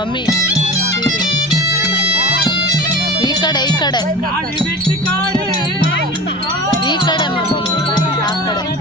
mummy ಈ ಕಡೆ ಈ ಕಡೆ ಈ ಕಡೆ ಮಮ್ಮಿ ಆ ಕಡೆ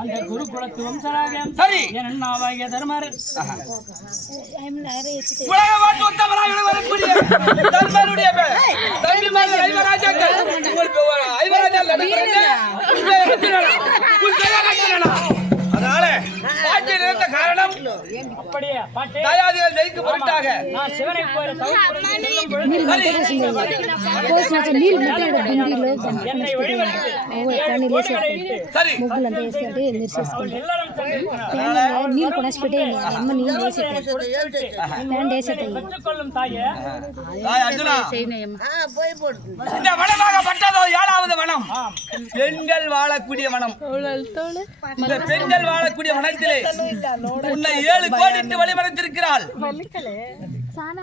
அந்த குருகுலத்து வம்சராக சரி என்னவாகிய தர்மர் உலகமாட்டு உத்தமராக வரக்கூடிய தர்மருடைய ஐவராஜாக்கள் அதனால பாட்டி நிறுத்த காரணம் அப்படியே தயாதிகள் ஜெயிக்க பொருட்டாக நான் சிவனை போல సరే ముగ్గులంతా వేసుకుంటే నిర్చేసుకుంటాం నీళ్ళు కొనసిపెట్టే అమ్మ నీళ్ళు వేసేస్తాయి இந்த வனமாக பட்டதோ 7வது வனம் பெண்கள் வாழக்கூடிய வனம் இந்த பெண்கள் வாழக்கூடிய வனத்திலே உன்னை 7 கோடிட்டு வழிமறைத்திருக்கிறாள்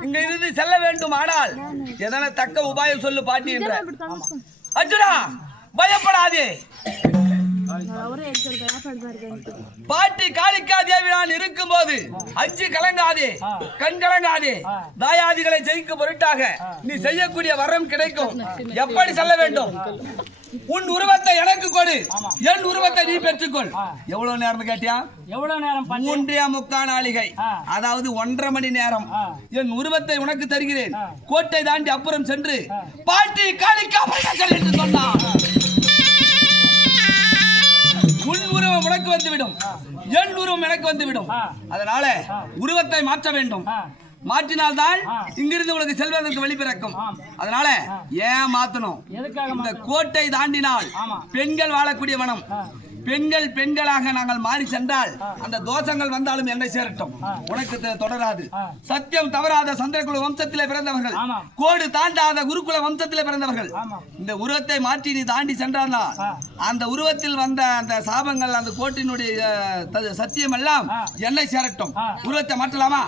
இங்க இருந்து செல்ல வேண்டும் ஆனால் எதன தக்க உபாயம் சொல்லு பாட்டி என்ற அர்ஜுனா பயப்படாதே பாட்டி காளிக்கா தேவி நான் இருக்கும் போது அஞ்சு கலங்காதே கண் கலங்காதே தாயாதிகளை ஜெயிக்க பொருட்டாக நீ செய்யக்கூடிய வரம் கிடைக்கும் எப்படி செல்ல வேண்டும் உன் உருவத்தை எனக்கு கொடு என் உருவத்தை நீ பெற்றுக்கொள் எவ்வளவு நேரம் கேட்டியா எவ்வளவு நேரம் 3.25 நாளிகை அதாவது 1.5 மணி நேரம் என் உருவத்தை உனக்கு தருகிறேன் கோட்டை தாண்டி அப்புறம் சென்று பாட்டி காளிக்கா என்று சொன்னான் உன் உருவம் உனக்கு வந்துவிடும் என் உருவம் எனக்கு வந்துவிடும் அதனால உருவத்தை மாற்ற வேண்டும் மாற்றினால்தான் இங்கிருந்து உங்களுக்கு செல்வதற்கு வழி பிறக்கும் அதனால ஏன் மாத்தணும் இந்த கோட்டை தாண்டினால் பெண்கள் வாழக்கூடிய வனம் பெண்கள் பெண்களாக நாங்கள் மாறி சென்றால் அந்த தோஷங்கள் வந்தாலும் என்னை சேரட்டும் உனக்கு தொடராது சத்தியம் தவறாத சந்திரகுல வம்சத்திலே பிறந்தவர்கள் கோடு தாண்டாத குருகுல வம்சத்திலே பிறந்தவர்கள் இந்த உருவத்தை மாற்றி நீ தாண்டி சென்றால் அந்த உருவத்தில் வந்த அந்த சாபங்கள் அந்த கோட்டினுடைய சத்தியம் எல்லாம் என்னை சேரட்டும் உருவத்தை மாற்றலாமா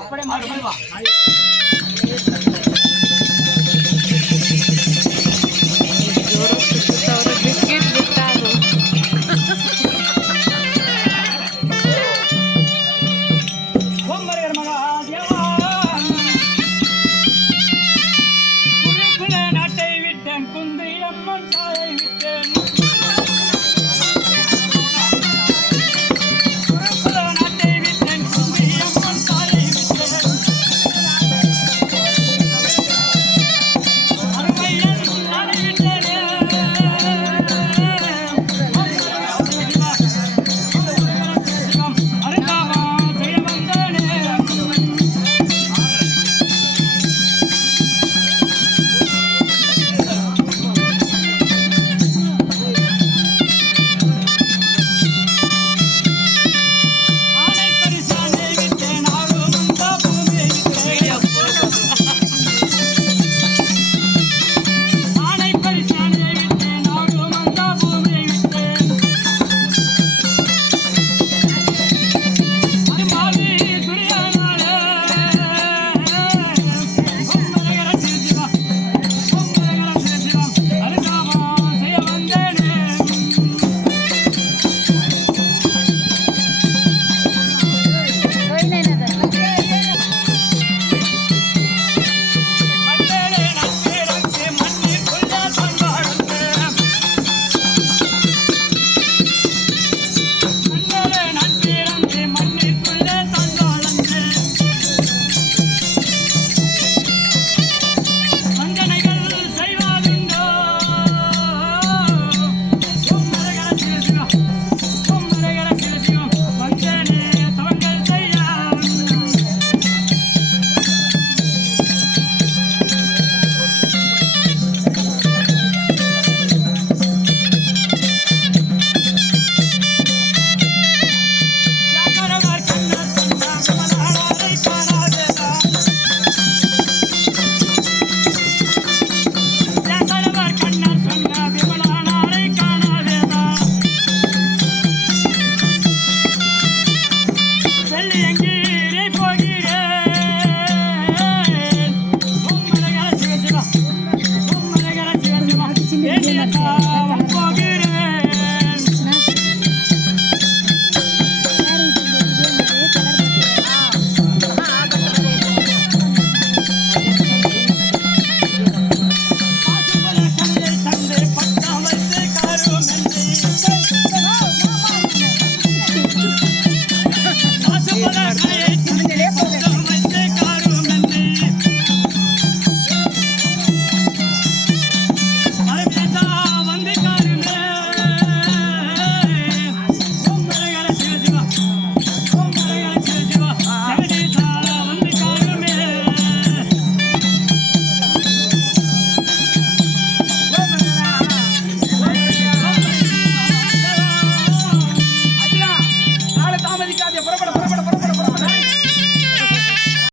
என்னத்தான்